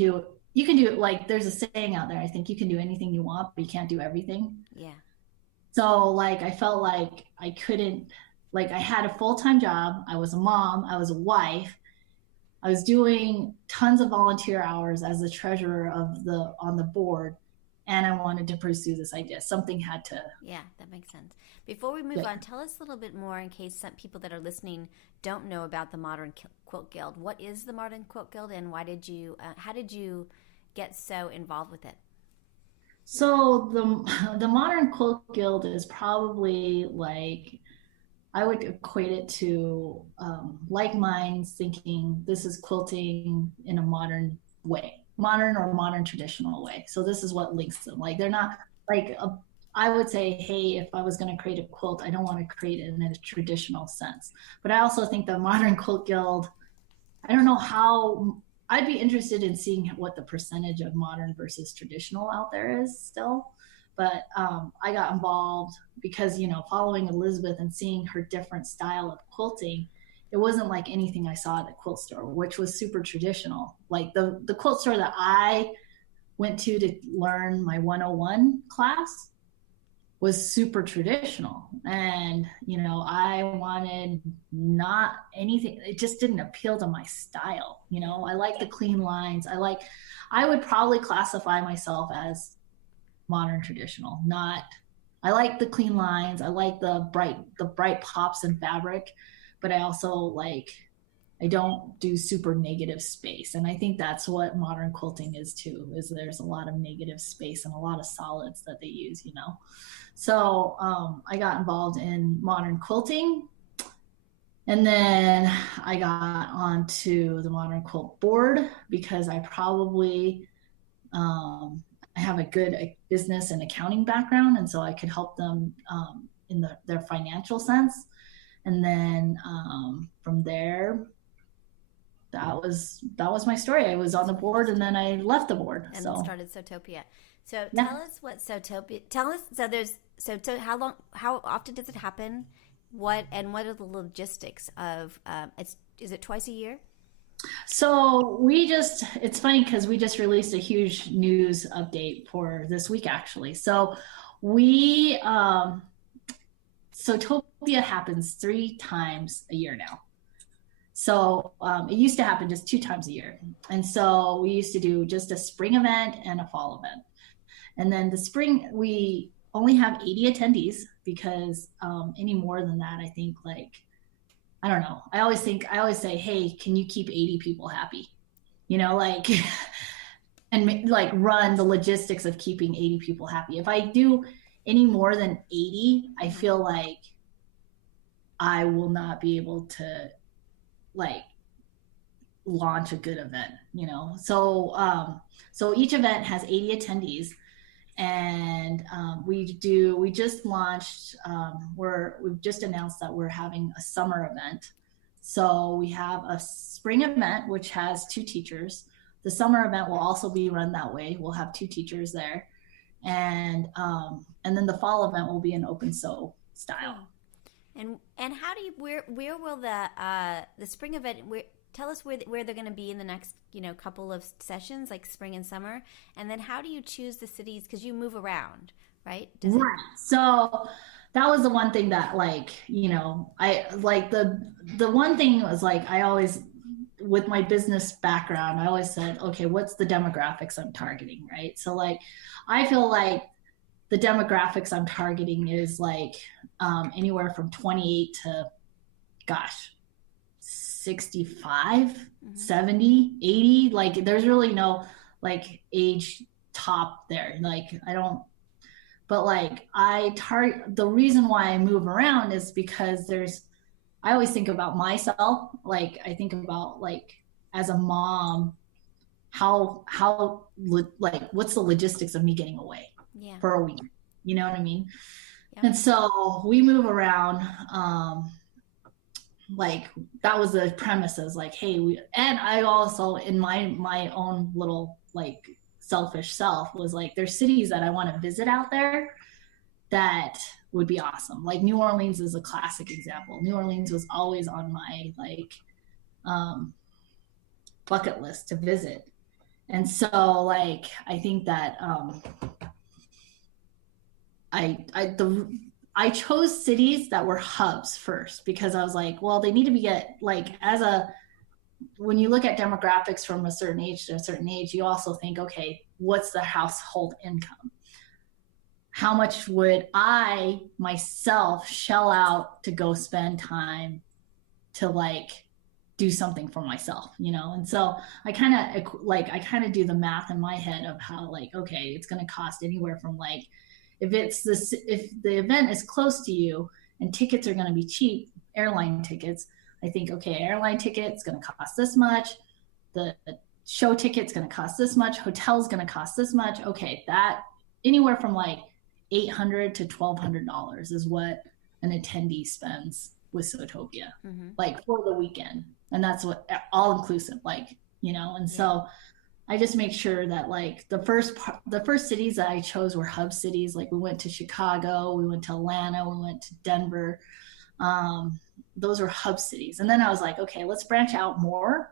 you can do it, like there's a saying out there, I think you can do anything you want, but you can't do everything. Yeah. So like I felt like I couldn't, like I had a full-time job, I was a mom, I was a wife, I was doing tons of volunteer hours as the treasurer of the on the board, and I wanted to pursue this idea. Something had to Yeah, that makes sense. Before we move like. on, tell us a little bit more in case some people that are listening don't know about the Modern Quilt Guild. What is the Modern Quilt Guild, and how did you get so involved with it? So the Modern Quilt Guild is probably like, I would equate it to like minds thinking this is quilting in a modern way, modern or modern traditional way. So this is what links them. Like they're not like I would say, hey, if I was going to create a quilt, I don't want to create it in a traditional sense. But I also think the Modern Quilt Guild, I don't know how, I'd be interested in seeing what the percentage of modern versus traditional out there is still. But I got involved because, following Elizabeth and seeing her different style of quilting, it wasn't like anything I saw at the quilt store, which was super traditional. Like the quilt store that I went to learn my 101 class was super traditional. And, I wanted not anything, it just didn't appeal to my style. I like the clean lines. I would probably classify myself as modern traditional, not, I like the clean lines. I like the bright pops in fabric, but I also like, I don't do super negative space. And I think that's what modern quilting is too, is there's a lot of negative space and a lot of solids that they use. So I got involved in modern quilting. And then I got onto the Modern Quilt board because I have a good business and accounting background. And so I could help them in their financial sense. And then from there, that was my story. I was on the board and then I left the board. And then So started Sewtopia. So yeah. tell us what Sewtopia. Tell us. How often does it happen? What are the logistics of? Is it twice a year? So it's funny because we just released a huge news update for this week, actually. So we, Sewtopia happens 3 times a year now. So it used to happen just 2 times a year. And so we used to do just a spring event and a fall event. And then the spring, we only have 80 attendees because any more than that, I think like, I don't know. I always say, hey, can you keep 80 people happy? Like, and like run the logistics of keeping 80 people happy. If I do any more than 80, I Mm-hmm. feel like I will not be able to like launch a good event. So each event has 80 attendees, and we just launched, we've just announced that we're having a summer event. So we have a spring event which has 2 teachers. The summer event will also be run that way. We'll have 2 teachers there, and then the fall event will be an open sew style. Cool. And how do you where will the spring event tell us where they're going to be in the next couple of sessions like spring and summer, and then how do you choose the cities because you move around, right? Does it? Right. So that was the one thing that like, I like the one thing was like I always, with my business background, I always said, okay, what's the demographics I'm targeting, right? So like I feel like the demographics I'm targeting is like anywhere from 28 to, gosh, 65, Mm-hmm. 70, 80. Like there's really no like age top there. Like I don't, but like I target, the reason why I move around is because I always think about myself. Like I think about like as a mom, like what's the logistics of me getting away Yeah. for a week? You know what I mean? Yep. And so we move around. Like that was the premises. Like, hey, and I also in my own little like selfish self was like, there's cities that I want to visit out there that would be awesome. Like New Orleans is a classic example. New Orleans was always on my like um, bucket list to visit. And so like I think that I chose cities that were hubs first because I was like, well, they need to be get like as a when you look at demographics from a certain age to a certain age, you also think, okay, what's the household income? How much would I myself shell out to go spend time to like do something for myself, you know? And so I kind of do the math in my head of how like, okay, it's going to cost anywhere from like, if the event is close to you and tickets are going to be cheap, airline tickets, I think, okay, airline ticket's going to cost this much. The show ticket's going to cost this much. Hotel's going to cost this much. Okay, that anywhere from like $800 to $1,200 is what an attendee spends with Sewtopia, Mm-hmm. like for the weekend. And that's what all inclusive, like, you know, and Yeah. so I just make sure that like the first cities that I chose were hub cities. Like we went to Chicago, we went to Atlanta, we went to Denver. Those were hub cities. And then I was like, okay, let's branch out more.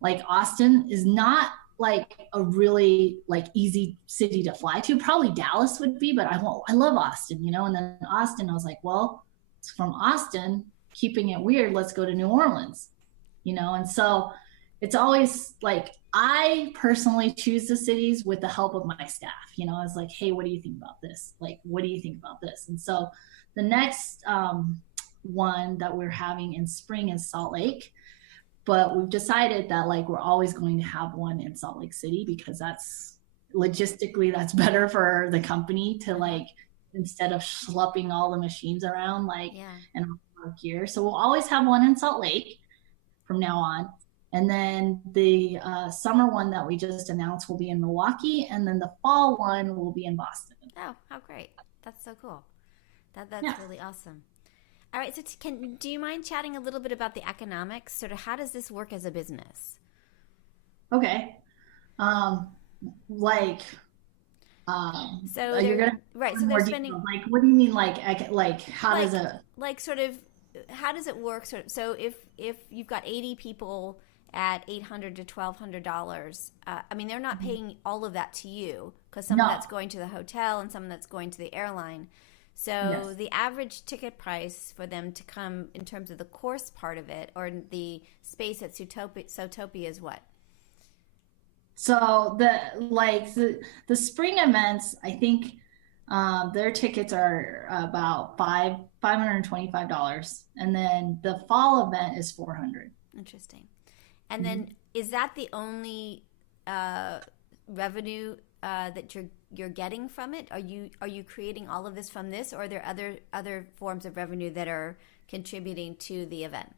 Like Austin is not like a really like easy city to fly to. Probably Dallas would be, but I love Austin, you know. And then Austin, I was like, well, it's from Austin, keeping it weird, let's go to New Orleans, you know. And so it's always like I personally choose the cities with the help of my staff. You know, I was like, hey, what do you think about this? Like, what do you think about this? And so the next one that we're having in spring is Salt Lake, but we've decided that like we're always going to have one in Salt Lake City because that's logistically that's better for the company to Uh-huh. like instead of schlepping all the machines around like Yeah. and all the gear. So we'll always have one in Salt Lake from now on. And then the summer one that we just announced will be in Milwaukee, and then the fall one will be in Boston. Oh, how great. That's so cool. That's Yeah. really awesome. All right, so do you mind chatting a little bit about the economics? Sort of how does this work as a business? Okay. Um, like, So you're they're gonna right. go So in they're more spending detail. Like, what do you mean? Like, how does like a sort of how does it work? So if you've got 80 people at $800 to $1,200, I mean they're not paying all of that to you because some of no? that's going to the hotel and some of that's going to the airline. Yes. So the average ticket price for them to come in terms of the course part of it or the space at Sewtopia is what? So the spring events, I think their tickets are about $525, and then the fall event is 400. Interesting. And then Mm-hmm. is that the only uh, revenue that you're getting from it? Are you creating all of this from this, or are there other forms of revenue that are contributing to the event?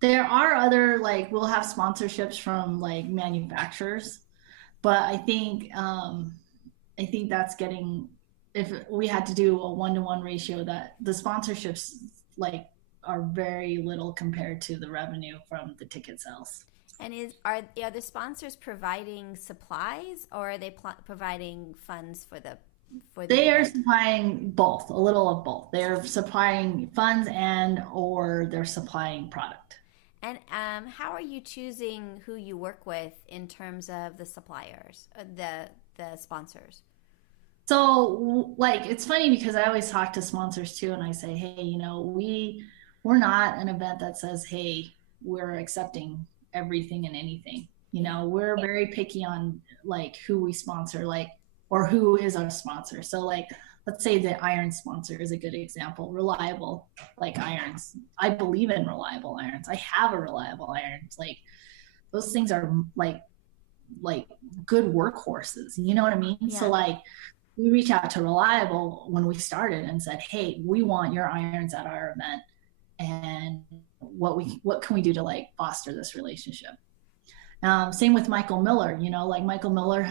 There are other like we'll have sponsorships from like manufacturers, but I think that's getting if we had to do a 1-to-1 ratio that the sponsorships like are very little compared to the revenue from the ticket sales. And are the sponsors providing supplies, or are they providing funds for the They are event? supplying both, a little of both. They're supplying funds and or they're supplying product. And how are you choosing who you work with in terms of the suppliers, the sponsors? So like it's funny because I always talk to sponsors too and I say, hey, you know, we're not an event that says, hey, we're accepting everything and anything. You Yeah. know, we're very picky on like who we sponsor, like or who is our sponsor. So like let's say the iron sponsor is a good example, reliable like irons. I believe in reliable irons. I have a reliable irons. Like those things are like good workhorses. You know what I mean? So Yeah. like we reached out to Reliable when we started and said, "Hey, we want your irons at our event, and what can we do to like foster this relationship?" Same with Michael Miller. You know, like Michael Miller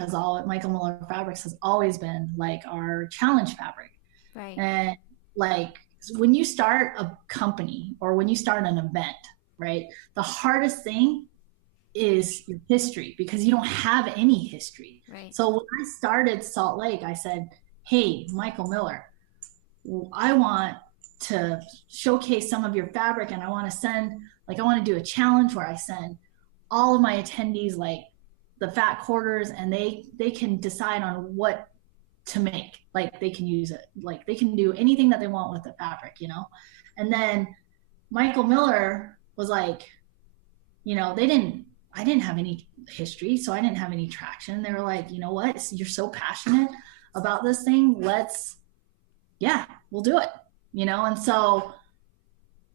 Fabrics has always been like our challenge fabric, Right. and like when you start a company or when you start an event, right? The hardest thing is your history because you don't have any history. Right. So when I started Salt Lake, I said, "Hey, Michael Miller, I want to showcase some of your fabric and I want to do a challenge where I send all of my attendees like the fat quarters, and they can decide on what to make. Like they can use it, like they can do anything that they want with the fabric, you know. And then Michael Miller was like, you know, I didn't have any history, so I didn't have any traction. They were like, you know what, you're so passionate about this thing, let's, yeah, we'll do it, you know. And so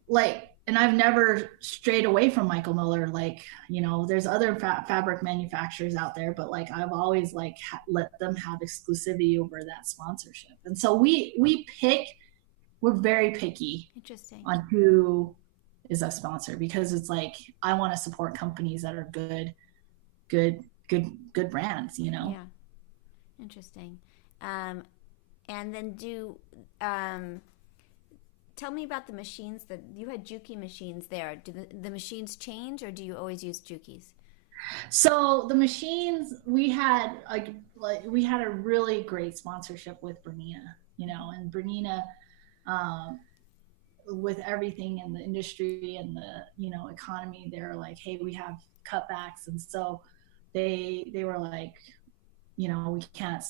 like, and I've never strayed away from Michael Miller. Like, you know, there's other fabric manufacturers out there, but like I've always like let them have exclusivity over that sponsorship. And so we're very picky Interesting. on who is a sponsor, because it's like I want to support companies that are good brands, you know. Yeah. Interesting. Um, and then tell me about the machines that you had. Juki machines there. Do the machines change, or do you always use Jukis? So the machines, we had a really great sponsorship with Bernina, you know. And Bernina, um, with everything in the industry and the, you know, economy, they're like, hey, we have cutbacks. And so they were like, you know, we can't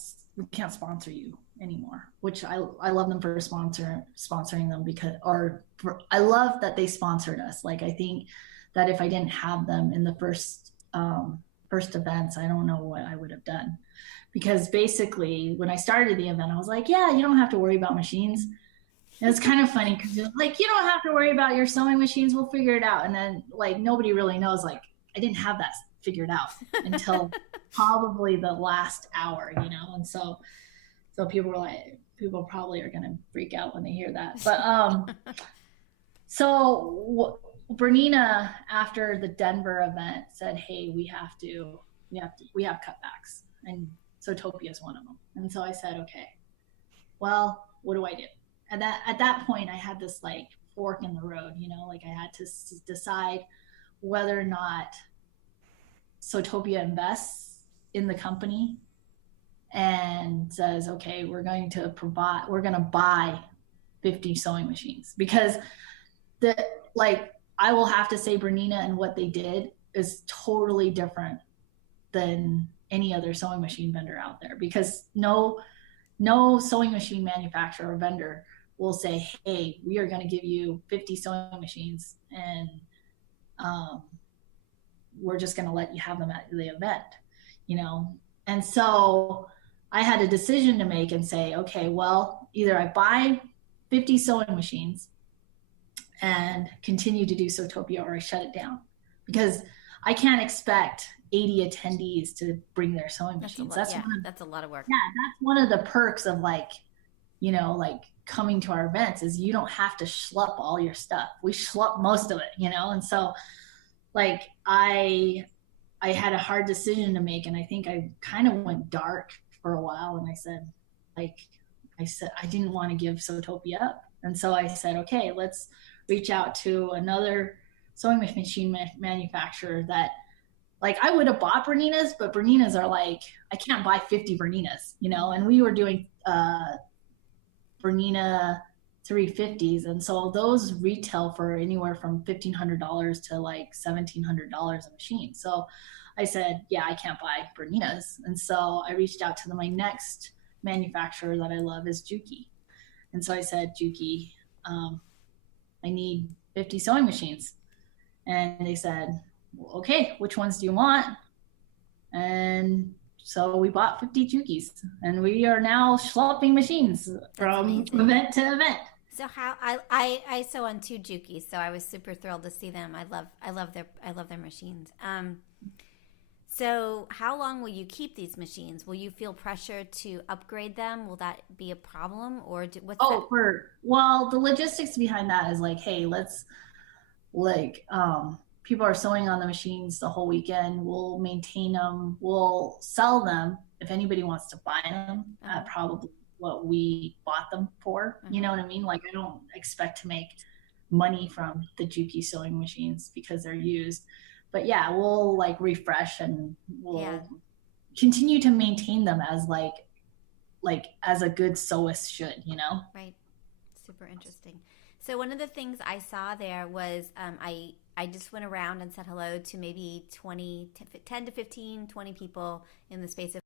sponsor you anymore, which I love them for sponsoring them, because I love that they sponsored us. Like I think that if I didn't have them in the first events, I don't know what I would have done. Because basically when I started the event, I was like, yeah, you don't have to worry about machines. And it's kind of funny because you're like, you don't have to worry about your sewing machines, we'll figure it out. And then like nobody really knows, like I didn't have that figured out until probably the last hour, you know. And so people probably are gonna freak out when they hear that. But so Bernina, after the Denver event, said, hey, we have cutbacks, and Sewtopia is one of them. And so I said, okay, well, what do I do? And at that point I had this like fork in the road, you know. Like I had to decide whether or not Sewtopia invests in the company and says, okay, we're going to buy 50 sewing machines. Because the, like, I will have to say Bernina and what they did is totally different than any other sewing machine vendor out there. Because no sewing machine manufacturer or vendor will say, hey, we are going to give you 50 sewing machines, and we're just going to let you have them at the event, you know. And so I had a decision to make and say, okay, well, either I buy 50 sewing machines and continue to do Sewtopia, or I shut it down. Because I can't expect 80 attendees to bring their sewing machines. That's a lot of work. Yeah, that's one of the perks of like, you know, like coming to our events, is you don't have to schlepp all your stuff. We schlepp most of it, you know. And so like I had a hard decision to make, and I think I kind of went dark for a while. And I said I didn't want to give Sewtopia up. And so I said, okay, let's reach out to another sewing machine manufacturer that, like, I would have bought Berninas, but Berninas are like, I can't buy 50 Berninas, you know. And we were doing Bernina 350s, and so those retail for anywhere from $1,500 to like $1,700 a machine. So I said, yeah, I can't buy Berninas. And so I reached out to them. My next manufacturer that I love is Juki. And so I said, Juki, I need 50 sewing machines. And they said, well, okay, which ones do you want? And so we bought 50 Jukis, and we are now schlepping machines from event to event. So how I sew on 2 Jukis, so I was super thrilled to see them. I love their machines. So how long will you keep these machines? Will you feel pressure to upgrade them? Will that be a problem, or well, the logistics behind that is like, hey, let's like people are sewing on the machines the whole weekend. We'll maintain them. We'll sell them if anybody wants to buy them at probably what we bought them for. You know what I mean? Like, I don't expect to make money from the Juki sewing machines because they're used. But yeah, we'll like refresh, and we'll continue to maintain them as like as a good sewist should, you know? Right. Super interesting. So one of the things I saw there was I just went around and said hello to maybe 10 to 15, 20 people in the space of